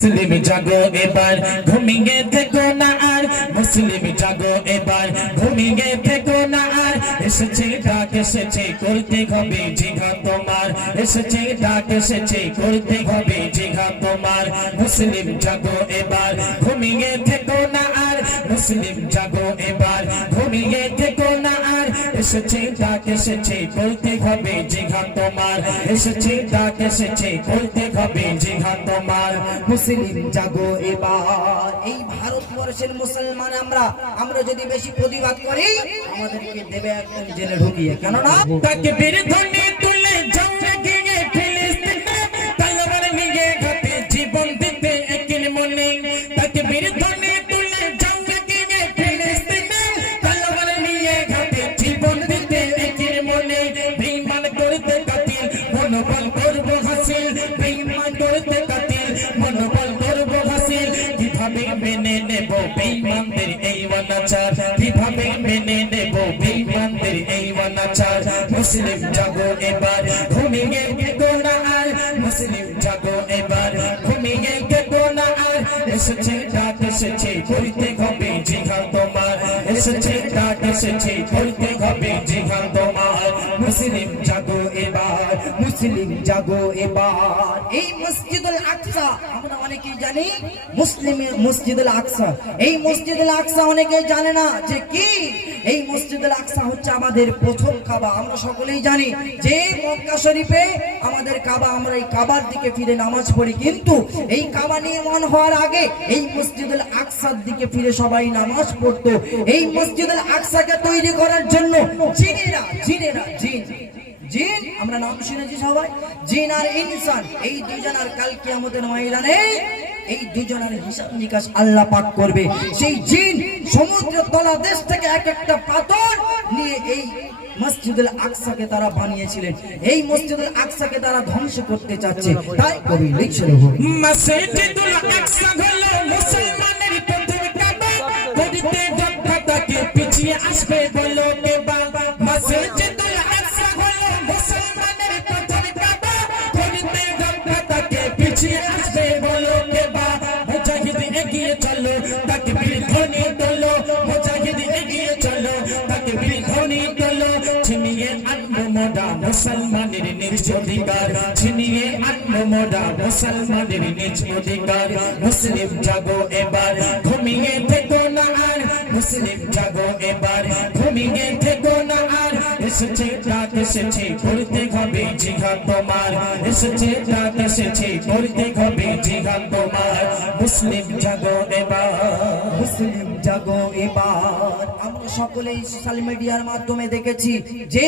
মুসলিম জাগো এবার ঘুমিয়ে থেকো না আর, মুসলিম জাগো এবার ঘুমিয়ে থেকো না আর। এসেছে ডাক, এসেছে করতে হবে জিহাদ তোমার। এসেছে ডাক, এসেছে করতে হবে জিহাদ তোমার। মুসলিম জাগো এবার ঘুমিয়ে থেকো না আর, মুসলিম জাগো এবার ঘুমিয়ে এসেছে, ডাক এসেছে, বলতে হবে জিহাদ তোমার। এসেছে, ডাক এসেছে, বলতে হবে জিহাদ তোমার। মুসলিম জাগো এবার। এই ভারতবর্ষের মুসলমান আমরা আমরা যদি বেশি প্রতিবাদ করি, আমাদেরকে দেবে একদম জেলে ঢুকিয়ে। কেননা তাকে বীর মুসলিম জাগো এবার, ঘুমিয়ে গেতো না আর, মুসলিম জাগো এবার, ঘুমিয়ে গেতো না আর। এসেছে ডাক, এসেছে করতে হবে জিহাদ তোমার। এসেছে ডাক, এসেছে করতে হবে জিহাদ তোমার। মুসলিম জাগো এবার, মুসলিম জাগো এবার। এই মসজিদুল আকসা অনেকেই জানি? মুসলিমের মসজিদুল আকসা। এই মসজিদুল আকসা অনেকেই জানে না যে কি? এই মসজিদুল আকসা হচ্ছে আমাদের প্রথম কাবা। আমরা সকলেই জানি যে মক্কা শরীফে আমাদের কাবা, আমরা এই কাবার দিকে ফিরে নামাজ পড়ি। কিন্তু এই কাবা নির্মাণ হওয়ার আগে এই মসজিদুল আকসার দিকে ফিরে সবাই নামাজ পড়তো। এই মসজিদুল আকসাকে তৈরি করার জন্য জিন জিন আমরা নাম শুনেছি সবাই, জিন আর ইনসান। এই দুজনের কাল কিয়ামতের ময়দানে এই দুজনের হিসাব নিকাশ আল্লাহ পাক করবে। সেই জিন সমুদ্র তলা দেশ থেকে এক একটা পাথর নিয়ে এই মসজিদুল আকসাকে তারা বানিয়েছিলেন। এই মসজিদুল আকসাকে তারা ধ্বংস করতে চাচ্ছে। তাই কবি লিখছিল মসজিদুল আকসা হলো মুসলমানের প্রথম কাবা করিতে যখন তাকে পিছিয়ে আসবে বলো এগিয়ে চলো, তাকে বীর ধ্বনি তোলো, মুজাহিদ এগিয়ে চলো, তাকে বীর ধ্বনি তোলো। ছিনিয়ে আনব মোডা মুসলমানের নিজ অধিকার, ছিনিয়ে আনব মোডা মুসলমানের নিজ অধিকার। মুসলিম জাগো এবার, ঘুমিয়ে থেকো না আর, মুসলিম জাগো এবার, ঘুমিয়ে এসেছে ডাক এসেছে করতে হবে জিহাদ তোমার। এসেছে ডাক এসেছে করতে হবে জিহাদ তোমার। মুসলিম জাগো এবার, মুসলিম জাগো এবার। আমরা সকলেই সোশ্যাল মিডিয়ার মাধ্যমে দেখেছি যে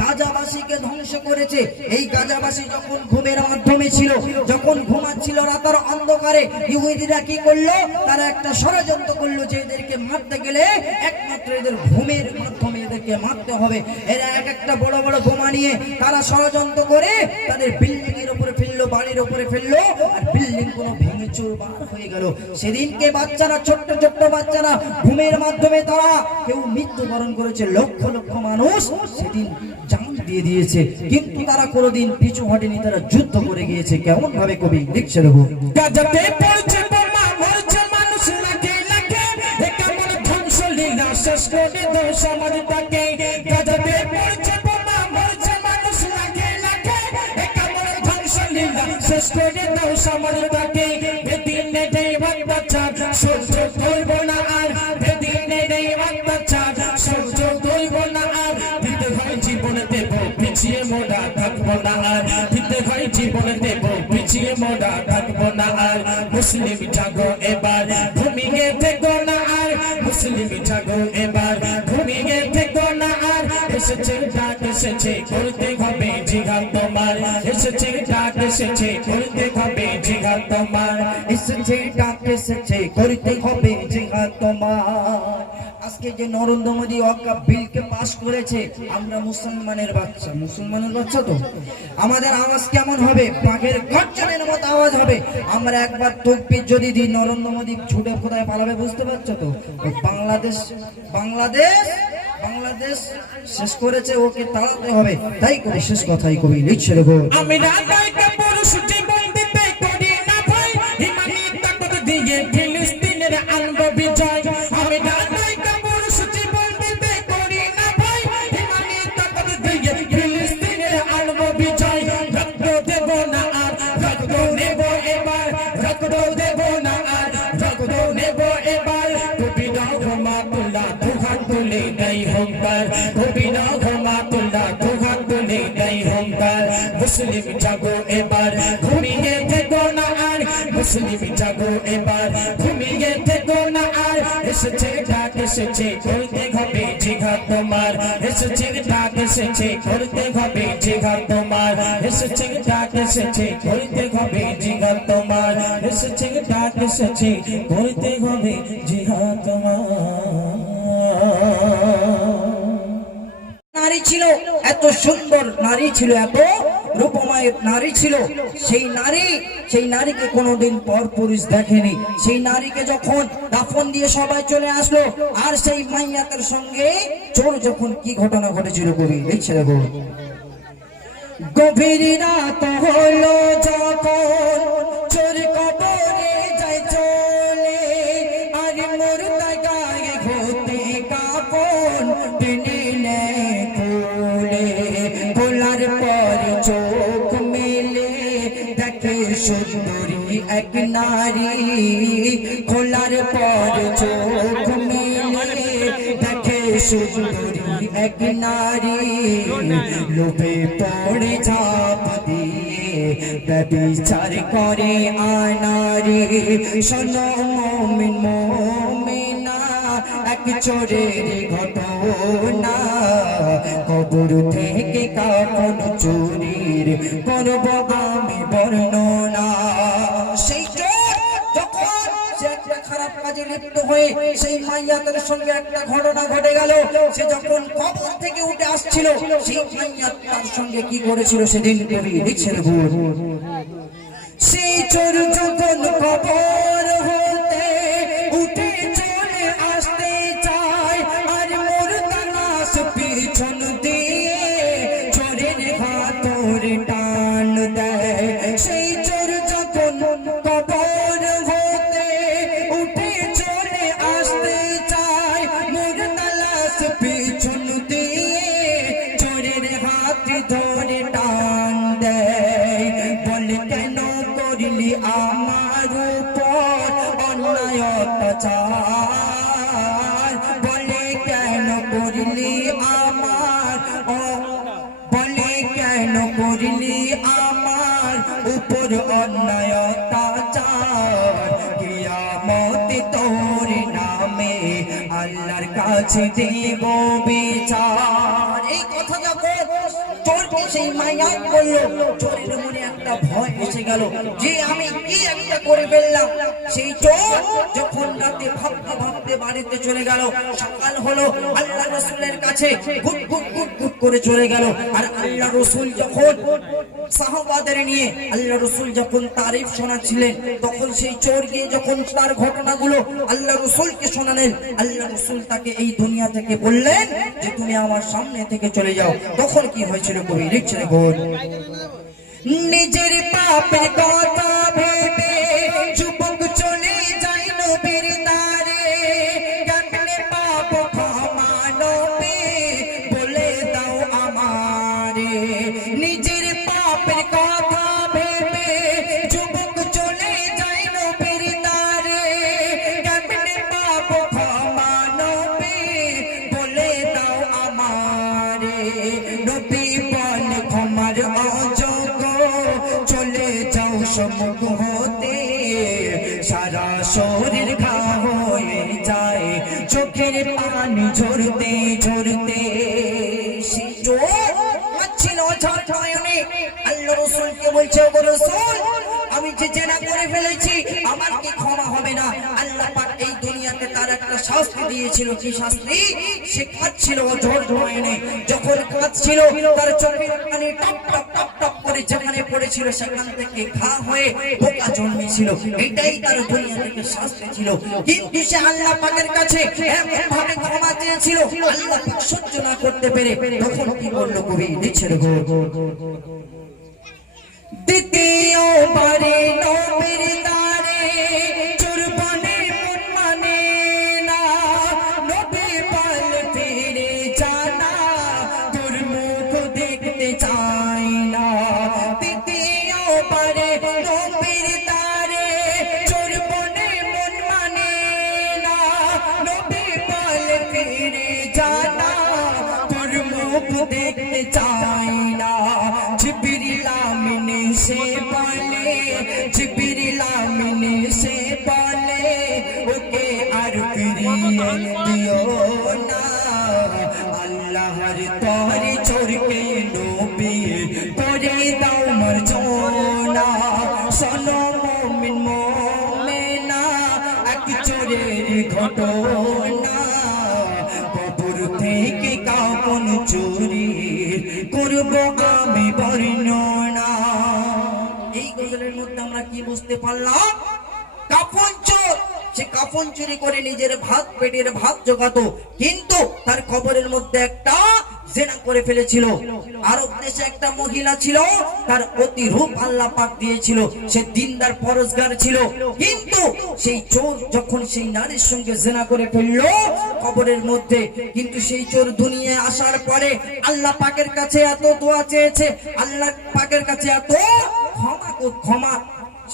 গাজাবাসীকে ধ্বংস করেছে। এই গাজাবাসী যখন ঘুমের মাধ্যমে ছিল, যখন ঘুমাচ্ছিল রাতার অন্ধকারে, ইহুদিরা কি করল? তারা একটা ষড়যন্ত্র করল যে এদেরকে মারতে গেলে একমাত্র এদের ঘুমের মাধ্যমে এদেরকে মারতে হবে। এরা এক একটা বড় বড় বোমা নিয়ে তারা ষড়যন্ত্র করে তাদের বিল্ডিং এর উপরে ফেলল, বাড়ির উপরে ফেলল, আর বিল্ডিং কোনো ভেঙে চুরমার হয়ে গেল। সেদিনকে বাচ্চারা, ছোট্ট ছোট্ট বাচ্চারা ঘুমের মাধ্যমে তারা কেউ মৃত্যুবরণ করেছে। লক্ষ লক্ষ মানুষ সেদিন জান দিয়ে দিয়েছে। কিন্তু তারা কোনোদিন পিছু হটেনি, তারা যুদ্ধ করে গিয়েছে। কেমন ভাবে কবি লিখছে লীলা, শেষ করে দাও সমাজটাকে না আর দিতে জীবন দেব পিছিয়ে মোড়া থাকব না আর। মুসলিম জাগো এবার ঘুমিয়ে থেকো না আর। মুসলিম জাগো এবার ঘুমিয়ে থেকো না আর। এসেছে ডাক, এসেছে করতে হবে জিহাদ তোমার। এসেছে ডাক, এসেছে করতে হবে জিহাদ তোমার। এসেছে ডাক, এসেছে করতে হবে জিহাদ তোমার। আজকে যে নরেন্দ্র মোদী অকা বিলকে পাস করেছে, আমরা মুসলমানের বাচ্চা। মুসলমানের বাচ্চা তো? আমাদের আওয়াজ কেমন হবে? বাঘের গর্জনের মতো আওয়াজ হবে। আমরা একবার তকবির যদি দিই, নরেন্দ্র মোদী ছুটে কোথায় পালাবে বুঝতে পারছ তো? বাংলাদেশ বাংলাদেশ বাংলাদেশ শেষ করেছে, ওকে তাড়াতে হবে। তাই করে শেষ কথাই কবি, লিখছে দেখো আমি দিয়ে ফিলিস্তিনের আনব মুসলিম জাগো এবার ঘুমিয়ে থেকো না আর এসেছে ডাক এসেছে করতে হবে জিঘাত তোমার এসেছে ডাক এসেছে করতে হবে জিঘাত তোমার এসেছে ডাক এসেছে করতে হবে জিঘাত তোমার এসেছে ডাক এসেছে করতে হবে জিঘাত তোমার নারী ছিল, এত সুন্দর নারী ছিল, এত রূপময় নারী ছিল। সেই নারী, সেই নারীকে কোনোদিন পর পুরুষ দেখেনি। সেই নারীকে যখন দাফন দিয়ে সবাই চলে আসলো, আর সেই মাইয়াতের সঙ্গে চোর যখন কি ঘটনা ঘটেছিল কবি? দেখছে দেখো গভীর রাত হলো যখন চোর কবরে এক নারী খোলার পর চোখ মেলে দেখে সুন্দরী এক নারী লোভে পড়ে ঝাঁপ দিয়ে ব্যবিচার করে আনারে। শোনো এক চোরের ঘটনা। কবর থেকে কাপন চুরির করব আমি বর্ণনা। হয়ে সেই মাইয়াতের সঙ্গে একটা ঘটনা ঘটে গেল, সে যখন কবর থেকে উঠে আসছিল, সেই সঙ্গে কি করেছিল চোর উপর অন্যায় অত্যাচার তোর নামে আল্লাহর কাছে দেব বিচার। এই কথা যখন সেই মাইয়া বলল, চোরের মনে একটা ভয় এসে গেল যে আমি কি একটা করে ফেললাম। সেই চোর যখন রাতে ভাবতে বাড়িতে চলে গেল। সকাল হলো, আল্লাহ রসুলের কাছে গুট গুট গুট গুট করে চলে গেল। আর আল্লাহ রসুল যখন সাহাবাদের নিয়ে আল্লাহ রসুল যখন তারিফ শোনাচ্ছিলেন, তখন সেই চোর গিয়ে যখন তার ঘটনাগুলো আল্লাহ রসুলকে শোনালেন, আল্লাহ রসুল তাকে এই দুনিয়া থেকে বললেন যে, তুমি আমার সামনে থেকে চলে যাও। তখন কি হয়েছিল কবি? লিখছে নিজের পাপের কথা ভেবে আমি যে জেনা করে ফেলেছি, আমার কি ক্ষমা হবে না? আল্লাহ এই দুনিয়াতে তার একটা শাস্তি দিয়েছিল। কি শাস্তি? সে খাচ্ছিল ঝড় ঝড়ে যখন খাচ্ছিল তার চোখের পানি টপ টপ টপ টপ যেখানে পড়েছিল, সেখান থেকে ঘা হয়ে পোকা জন্মেছিল। এটাই তার দুনিয়া থেকে শাস্তি ছিল। কিন্তু সে আল্লাহ পাকের কাছে এমন ভাবে ক্ষমা চেয়েছিল, আল্লাহ সহ্য না করতে পেরে তখন কি করল কবি? দিচ্ছে গো ਦਿੱਤੀਓ ਬੜੇ ਨੋ ਮਿਰਦਾਰੇ শোনো মুমিন মুমিনা এক চোরের ঘটনা কবর থেকে কাপন চুরি করব আমি বর্ণনা এই গজলের মধ্যে আমরা কি বুঝতে পারলাম কাপন চোর সে কাপন চুরি করে নিজের ভাত পেটের ভাত জোগাতো কিন্তু তার কবরের মধ্যে একটা জেনা করে ফেলেছিল। আরব দেশে একটা মহিলা ছিল, তার অতি রূপ আল্লাহ পাক দিয়েছিল। সে দিনদার পরস্গার ছিল। কিন্তু সেই চোর যখন সেই নারীর সঙ্গে জেনা করে ফেলল কবরের মধ্যে, কিন্তু সেই চোর দুনিয়ায় আসার পরে আল্লাহ পাকের কাছে এত দোয়া চেয়েছে, আল্লাহ পাকের কাছে এত ক্ষমা ক্ষমা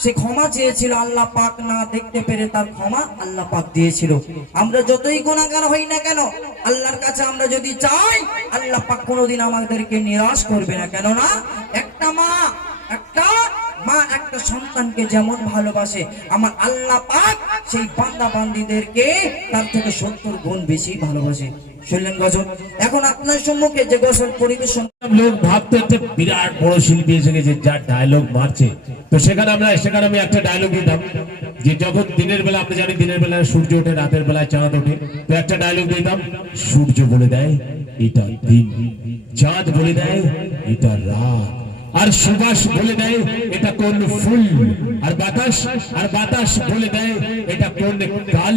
সে ক্ষমা চেয়েছিল, আল্লাহ পাক না দেখতে পেরে তার ক্ষমা আল্লাহ পাক দিয়েছিল। আমরা যতই গুণাগার হই না কেন, আল্লাহর কাছে আমরা যদি চাই, আল্লাহ পাক কোনোদিন আমাদেরকে নিরাশ করবে না। কেন না একটা মা একটা মা একটা সন্তানকে যেমন ভালোবাসে, আমার আল্লাহ পাক সেই বান্দা বান্দিদেরকে তার থেকে সত্তর গুণ বেশি ভালোবাসে। শুনলেন গজল? এখন আপনার সম্মুখে যে গজল পরিবেশন লোক ভাবতে একটা বিরাট বড় শিল্পী এসে গেছে, যার ডায়লগ মারছে। তো সেখানে আমরা, সেখানে আমি একটা ডায়লগ দিতাম, যে যখন দিনের বেলা, আপনি জানি দিনের বেলা সূর্য ওঠে, রাতের বেলায় চাঁদ ওঠে, তো একটা ডায়লগ দিতাম, সূর্য বলে দেয়, এটা দিন। চাঁদ বলে দেয়, এটা রাত। আর সুবাস বলে দেয়, এটা কোন ফুল? আর বাতাস? আর বাতাস বলে দেয়, এটা কোন কাল?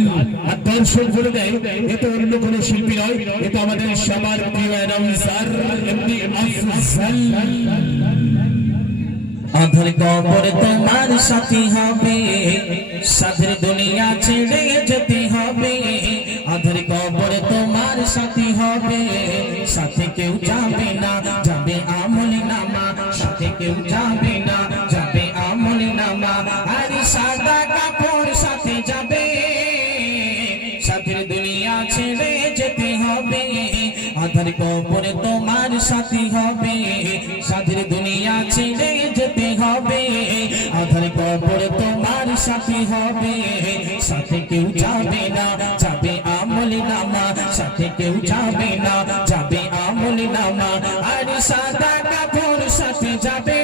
আর দর্শক বলে দেয় এটা অন্য কোন শিল্পী নয় এটা আমাদের সবার আধার কবর তোমার সাথী হবে, সাধের দুনিয়া ছেড়ে যেতে হবে। আধার কবর তোমার সাথী হবে, সাথে কেউ যাবে হবে। সাথে কেউ যাবে না, যাবে আমল নামা। সাথে কেউ যাবে না, যাবে আমল নামা। আর সাদা কাপড় সাথে যাবে।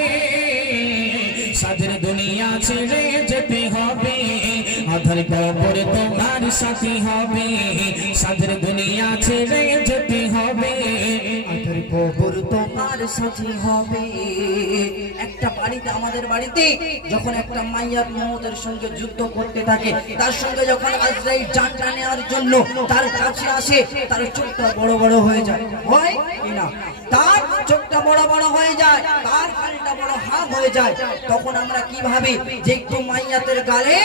সাদের দুনিয়া ছেড়ে যেতে হবে। আধার কাপড় তোমার সাথী হবে সাদের দুনিয়া ছেড়ে যেতে হবে। আধার কবর তোমার সাথী হবে। একটা বাড়িতে, আমাদের বাড়িতে যখন একটা মাইয়ার মহতের সঙ্গে যুদ্ধ করতে থাকে, তার সঙ্গে যখন আজরাইল জানটা নেওয়ার জন্য তার কাছে আসে, তার চোখটা বড় বড় হয়ে যায়। হয় কি না? তার চোখটা বড় বড় হয়ে যায়, তার হালটা বড় হাফ হয়ে যায়। তখন আমরা কীভাবে যে একটু মাইয়াতের গালে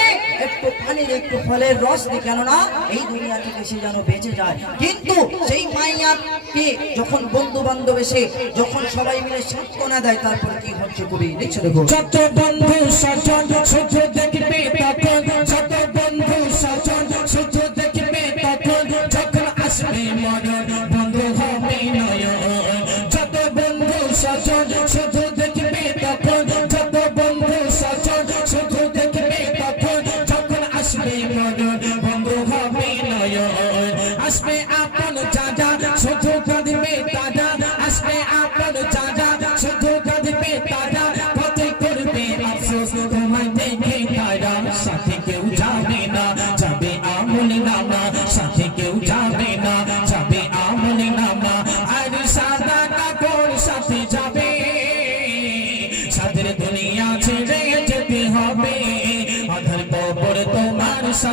একটু পানির, একটু ফলের রস দিই কেননা এই দুনিয়া থেকে সে যেন বেঁচে যায়। কিন্তু সেই মাইয়াকে যখন বন্ধু বান্ধব এসে যখন সবাই মিলে সান্ত্বনা দেয়, তারপর কি হচ্ছে কবি? নিচ্ছে দেখো যত বন্ধু সজন শুধু দেখবে তখন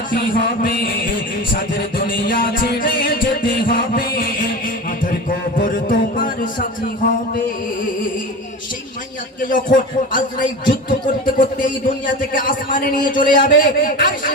সাথী হবে, সাদের দুনিয়া ছেড়ে যেতে হবে। আধার কবর তোমার সাথী হবে। সেই যখন আজরাইল যুদ্ধ করতে করতে এই দুনিয়া থেকে আসমানে নিয়ে চলে যাবে, আর সে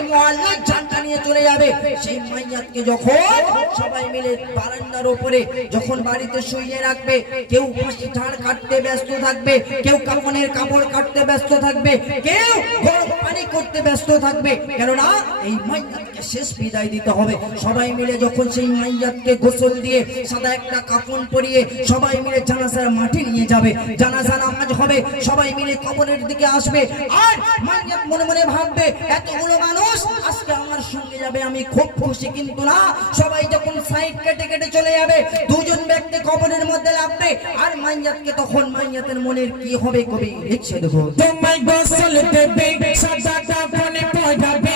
নিয়ে চলে যাবে। সেই মাইয়াতকে যখন সবাই মিলে বারান্দার উপরে যখন বাড়িতে শুইয়ে রাখবে, কেউ ফাঁসি ঝাড় কাটতে ব্যস্ত থাকবে, কেউ কাপড়ের কাপড় কাটতে ব্যস্ত থাকবে, কেউ গরম পানি করতে ব্যস্ত থাকবে। কেননা এই মাইয়াতকে শেষ বিদায় দিতে হবে। সবাই মিলে যখন সেই মাইয়াতকে গোসল দিয়ে সাদা একটা কাফন পরিয়ে সবাই মিলে জানাজার মাটি নিয়ে যাবে। জানাজা নামাজ হবে, সবাই মিলে কবরের দিকে আসবে। আর মাইয়াত মনে মনে ভাববে, এতগুলো মানুষ আজকে আমার সঙ্গে যাবে, আমি খুব খুশি কিন্তু না। সবাই যখন সাইড কেটে কেটে চলে যাবে, দুজন ব্যক্তি কবরের মধ্যে লাগবে, আর মাইয়াতকে তখন মাইয়াতের মনের কি হবে কবি? লিখছে দেখো তোমায় গোসল দেবে সাদা কাপড়ে পরাবে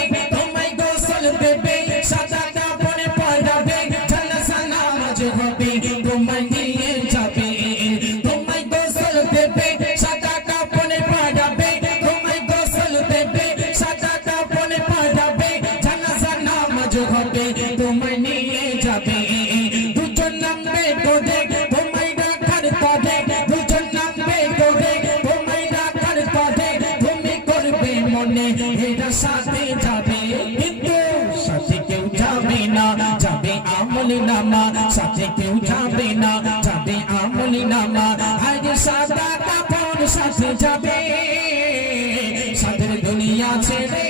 নামা সাথে কেউ যাবে না, যাবে আমলি নামা। আজ সাদা কাপড় সাথে যাবে। সাদের দুনিয়া ছেড়ে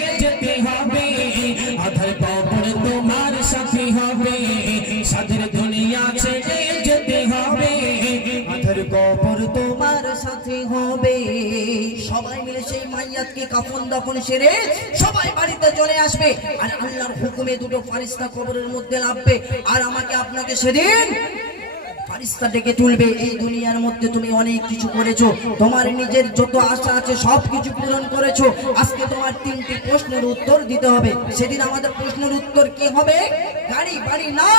কাফন দাফন সেরে সবাই বাড়িতে চলে আসবে। আর আল্লাহর হুকুমে দুটো ফারিস্তা কবরের মধ্যে লাভবে। আর আমাকে আপনাকে সেদিন ফারিস্তা তুলবে, এই দুনিয়ার মধ্যে তুমি অনেক কিছু করেছ। তোমার নিজের যত আশা আছে, সব কিছু পূরণ করেছ। আজকে তোমার তিনটি প্রশ্নের উত্তর দিতে হবে। সেদিন আমাদের প্রশ্নের উত্তর কি হবে? গাড়ি, বাড়ি না!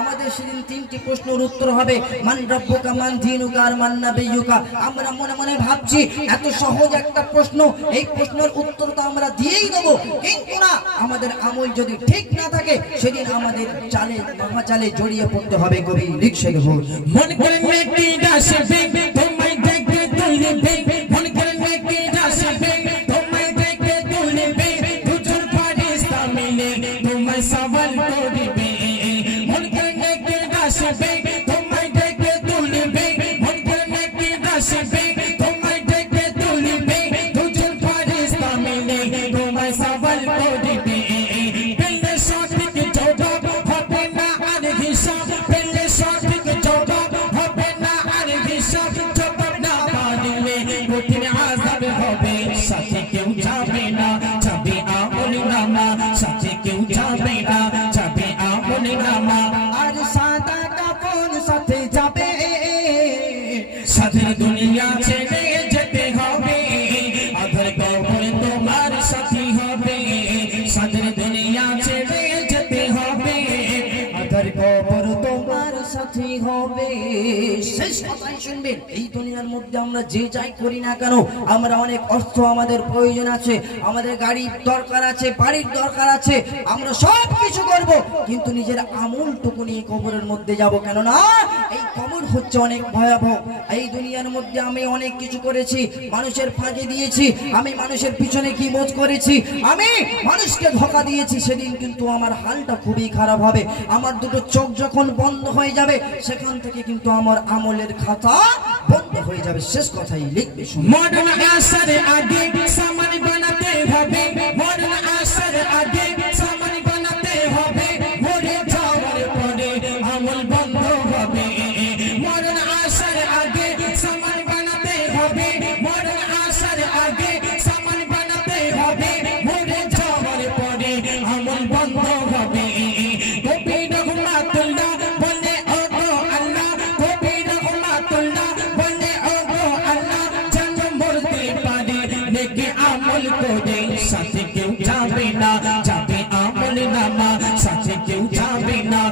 আমাদের সেদিন তিনটি প্রশ্নের উত্তর হবে। মান রব্বুকা, মান দিনুকা আর মান নাবিয়ুকা। আমরা মনে মনে ভাবছি, এত সহজ একটা প্রশ্ন। এই প্রশ্নের উত্তর তো আমরা দিয়েই দেবো। কিন্তু না, আমাদের আমল যদি ঠিক না থাকে, সেদিন আমাদের চালে, মহাচালে জড়িয়ে পড়তে হবে কবি রিক্সা ঘোষ মন করে নেকি আসবে তোমায় দেখে তুলবে আমরা যে যাই করি না কেন, আমরা অনেক অর্থ আমাদের প্রয়োজন আছে, আমাদের গাড়ির দরকার আছে, বাড়ির দরকার আছে, আমরা সব কিছু করব। কিন্তু নিজের আমুলটুকু নিয়ে কবরের মধ্যে যাব কেননা, এই কবর হচ্ছে অনেক ভয়াবহ। এই দুনিয়ার মধ্যে আমি অনেক কিছু করেছি, মানুষের ফাঁকে দিয়েছি, আমি মানুষের পিছনে কি বোধ করেছি, আমি মানুষকে ধোকা দিয়েছি, সেদিন কিন্তু আমার হালটা খুবই খারাপ হবে। আমার দুটো চোখ যখন বন্ধ হয়ে যাবে, সেখান থেকে কিন্তু আমার আমলের খাতা বন্ধ হয়ে যাবে। শেষ কথাই লিখবে মডার্ন আসার আগে সামান বানাতে হবে সাথে কেউ যাবে না